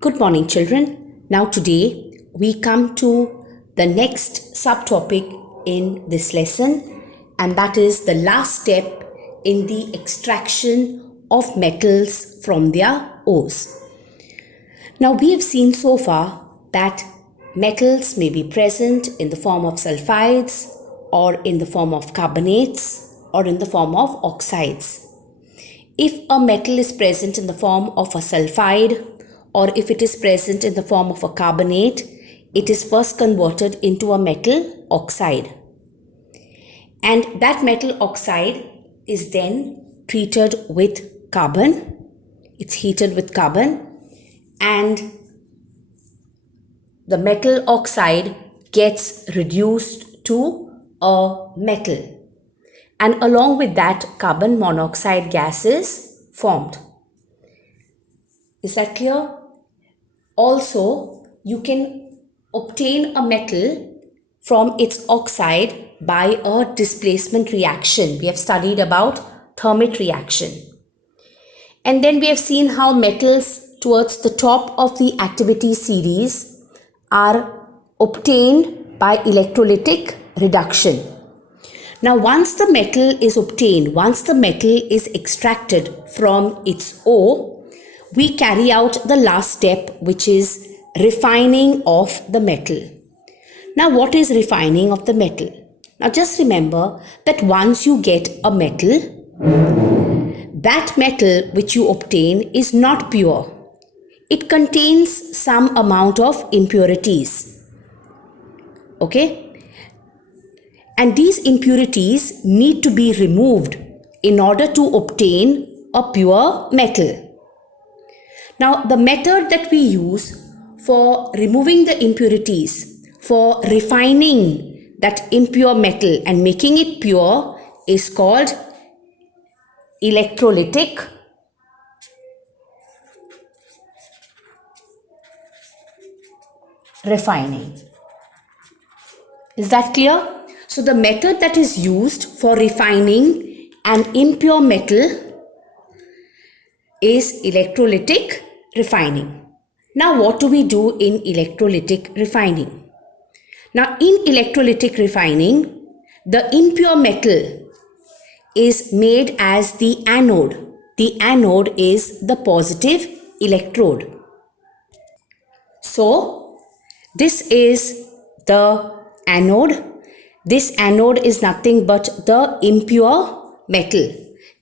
Good morning, children. Now, today we come to the next subtopic in this lesson, and that is the last step in the extraction of metals from their ores. Now, we have seen so far that metals may be present in the form of sulfides, or in the form of carbonates, or in the form of oxides. If a metal is present in the form of a sulfide, or if it is present in the form of a carbonate, it is first converted into a metal oxide. And that metal oxide is then treated with carbon. It's heated with carbon, and the metal oxide gets reduced to a metal. And along with that, carbon monoxide gas is formed. Is that clear? Also, you can obtain a metal from its oxide by a displacement reaction. We have studied about Thermit reaction. And then we have seen how metals towards the top of the activity series are obtained by electrolytic reduction. Now, once the metal is obtained, once the metal is extracted from its ore, we carry out the last step, which is refining of the metal. Now, what is refining of the metal? Now, just remember that once you get a metal, that metal which you obtain is not pure. It contains some amount of impurities. Okay? And these impurities need to be removed in order to obtain a pure metal. Now, the method that we use for removing the impurities, for refining that impure metal and making it pure, is called electrolytic refining. Is that clear? So, the method that is used for refining an impure metal is electrolytic refining. Now, what do we do in electrolytic refining? Now, in electrolytic refining, the impure metal is made as the anode. The anode is the positive electrode. So, this is the anode. This anode is nothing but the impure metal.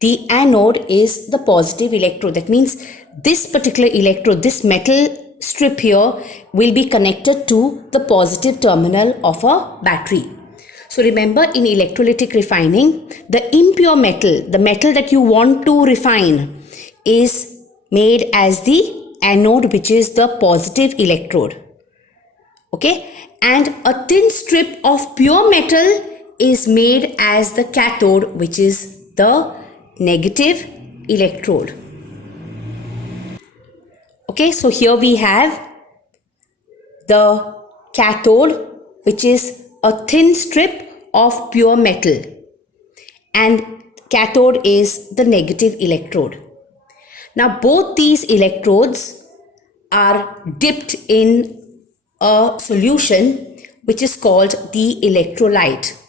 The anode is the positive electrode. That means this particular electrode, this metal strip here, will be connected to the positive terminal of a battery. So remember, in electrolytic refining, the impure metal, the metal that you want to refine, is made as the anode, which is the positive electrode. Okay? And a thin strip of pure metal is made as the cathode, which is the negative electrode. Okay, so here we have the cathode, which is a thin strip of pure metal, and cathode is the negative electrode. Now, both these electrodes are dipped in a solution which is called the electrolyte.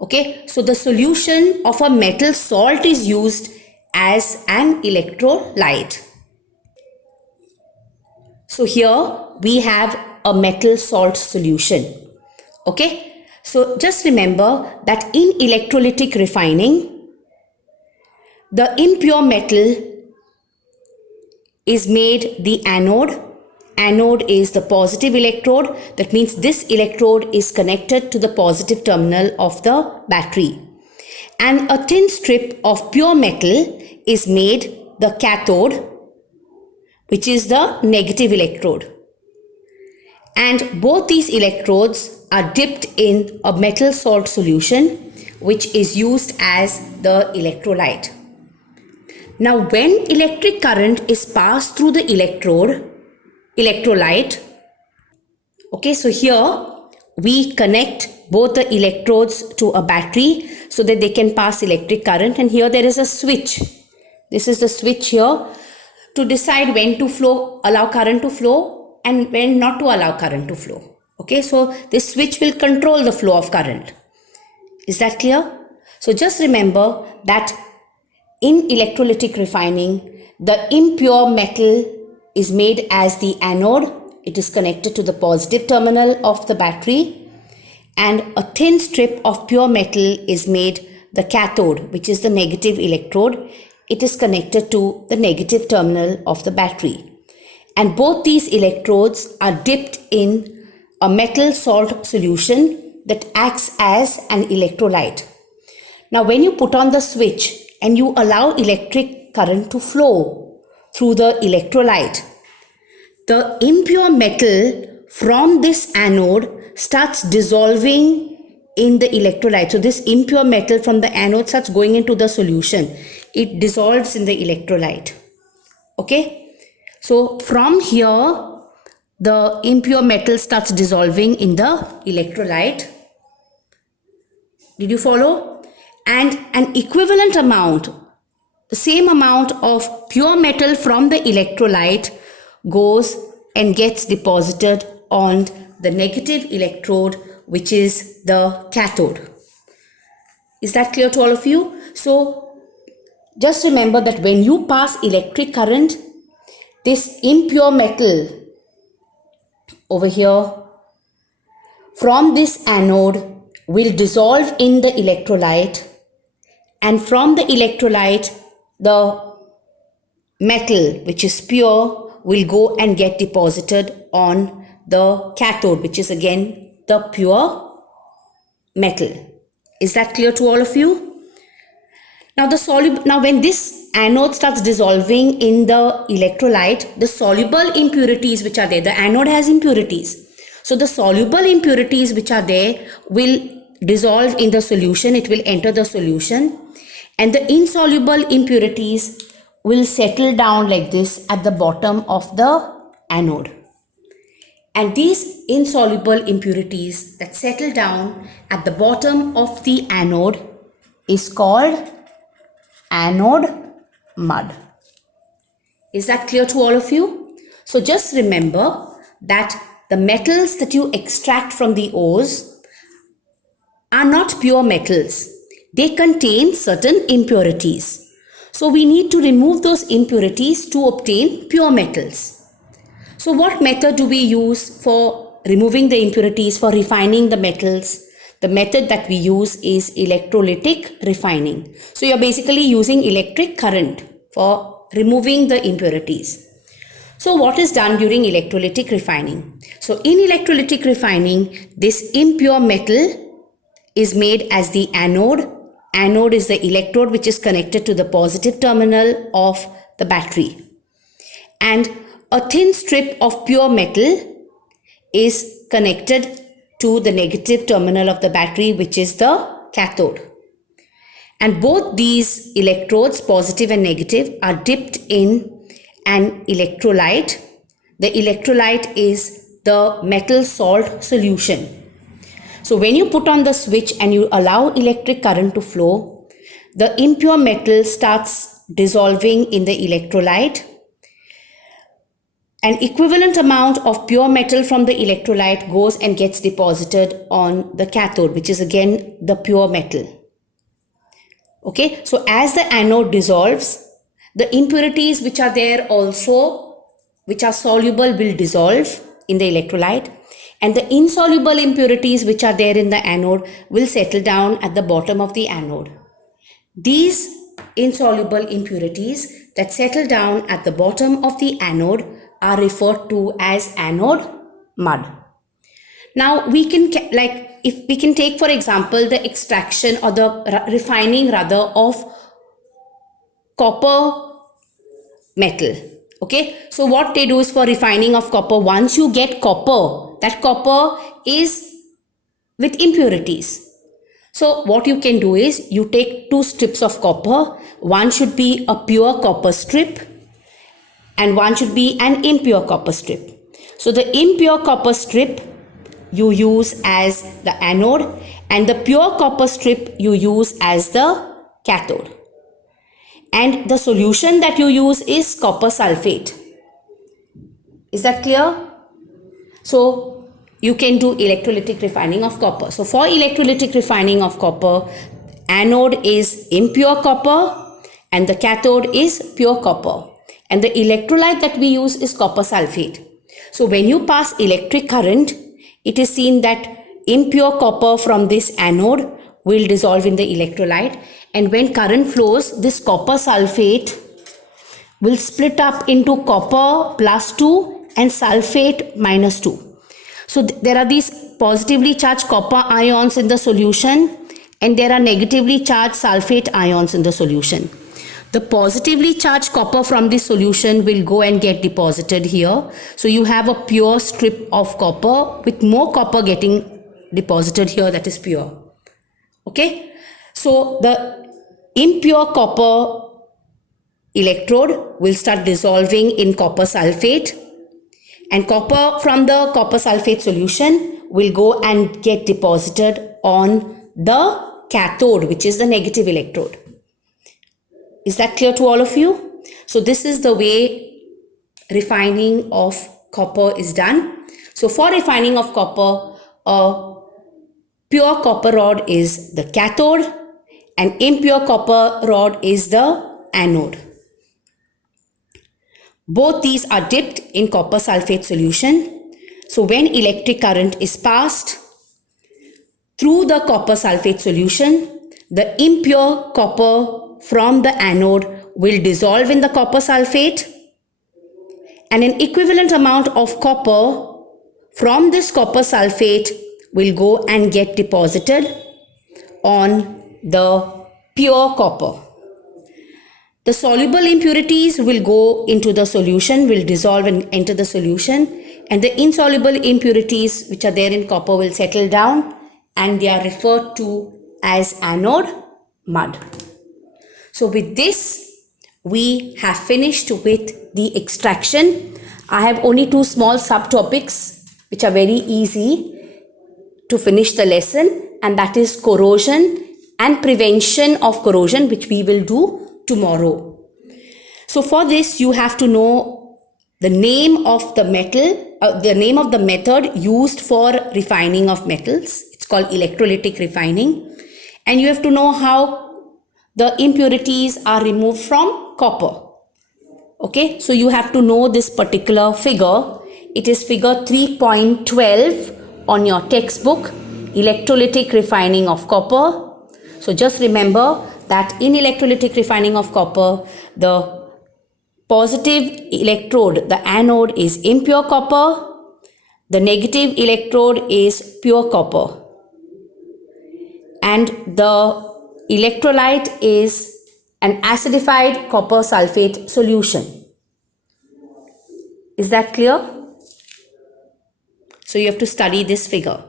Okay, so the solution of a metal salt is used as an electrolyte. So here we have a metal salt solution. Okay, so just remember that in electrolytic refining, the impure metal is made the anode. Anode is the positive electrode. That means this electrode is connected to the positive terminal of the battery. And a thin strip of pure metal is made the cathode, which is the negative electrode. And both these electrodes are dipped in a metal salt solution, which is used as the electrolyte. Now, when electric current is passed through the electrolyte, okay, so here we connect both the electrodes to a battery so that they can pass electric current, and here there is a switch. This is the switch here to decide when to flow, allow current to flow, and when not to allow current to flow. Okay, so this switch will control the flow of current. Is that clear? So just remember that in electrolytic refining, the impure metal is made as the anode. It is connected to the positive terminal of the battery, and a thin strip of pure metal is made the cathode, which is the negative electrode. It is connected to the negative terminal of the battery. And both these electrodes are dipped in a metal salt solution that acts as an electrolyte. Now, when you put on the switch and you allow electric current to flow through the electrolyte, the impure metal from this anode starts dissolving in the electrolyte. So this impure metal from the anode starts going into the solution. It dissolves in the electrolyte. Okay. So from here, the impure metal starts dissolving in the electrolyte. Did you follow? And an equivalent amount, the same amount of pure metal from the electrolyte goes and gets deposited on the negative electrode, which is the cathode. Is that clear to all of you? So just remember that when you pass electric current, this impure metal over here from this anode will dissolve in the electrolyte, and from the electrolyte the metal, which is pure, will go and get deposited on the cathode, which is again the pure metal. Is that clear to all of you? Now when this anode starts dissolving in the electrolyte, the soluble impurities which are there, the anode has impurities. So the soluble impurities which are there will dissolve in the solution. It will enter the solution, and the insoluble impurities will settle down like this at the bottom of the anode. And these insoluble impurities that settle down at the bottom of the anode is called anode mud. Is that clear to all of you? So just remember that the metals that you extract from the ores are not pure metals. They contain certain impurities. So we need to remove those impurities to obtain pure metals. So what method do we use for removing the impurities, for refining the metals? The method that we use is electrolytic refining. So you're basically using electric current for removing the impurities. So what is done during electrolytic refining? So in electrolytic refining, this impure metal is made as the anode. Anode is the electrode which is connected to the positive terminal of the battery. And a thin strip of pure metal is connected to the negative terminal of the battery, which is the cathode. And both these electrodes, positive and negative, are dipped in an electrolyte. The electrolyte is the metal salt solution. So when you put on the switch and you allow electric current to flow, the impure metal starts dissolving in the electrolyte. An equivalent amount of pure metal from the electrolyte goes and gets deposited on the cathode, which is again the pure metal. Okay, so as the anode dissolves, the impurities which are there also, which are soluble, will dissolve in the electrolyte, and the insoluble impurities which are there in the anode will settle down at the bottom of the anode. These insoluble impurities that settle down at the bottom of the anode are referred to as anode mud. Now we can, if we can take for example the extraction or the refining rather of copper metal. Okay, so what they do is, for refining of copper, once you get copper, that copper is with impurities. So what you can do is, you take two strips of copper. One should be a pure copper strip and one should be an impure copper strip. So the impure copper strip you use as the anode, and the pure copper strip you use as the cathode. and the solution that you use is copper sulfate. Is that clear? So you can do electrolytic refining of copper. So for electrolytic refining of copper, anode is impure copper and the cathode is pure copper. And the electrolyte that we use is copper sulfate. So when you pass electric current, it is seen that impure copper from this anode will dissolve in the electrolyte, and when current flows, this copper sulfate will split up into copper plus 2 and sulfate minus 2. So there are these positively charged copper ions in the solution and there are negatively charged sulfate ions in the solution. The positively charged copper from this solution will go and get deposited here. So you have a pure strip of copper with more copper getting deposited here, that is pure. Okay. So the impure copper electrode will start dissolving in copper sulfate, and copper from the copper sulfate solution will go and get deposited on the cathode, which is the negative electrode. Is that clear to all of you? So this is the way refining of copper is done. So for refining of copper, a pure copper rod is the cathode and impure copper rod is the anode. Both these are dipped in copper sulfate solution. So when electric current is passed through the copper sulfate solution, the impure copper from the anode will dissolve in the copper sulfate, and an equivalent amount of copper from this copper sulfate will go and get deposited on the pure copper. The soluble impurities will go into the solution, will dissolve and enter the solution, and the insoluble impurities which are there in copper will settle down and they are referred to as anode mud. So with this, we have finished with the extraction. I have only two small subtopics which are very easy to finish the lesson, and that is corrosion and prevention of corrosion, which we will do tomorrow. So for this, you have to know the name of the metal, the name of the method used for refining of metals. It's called electrolytic refining. And you have to know how the impurities are removed from copper. Okay, so you have to know this particular figure. It is figure 3.12 on your textbook, electrolytic refining of copper. So just remember that in electrolytic refining of copper, the positive electrode, the anode, is impure copper. The negative electrode is pure copper. And the electrolyte is an acidified copper sulfate solution. Is that clear? So you have to study this figure.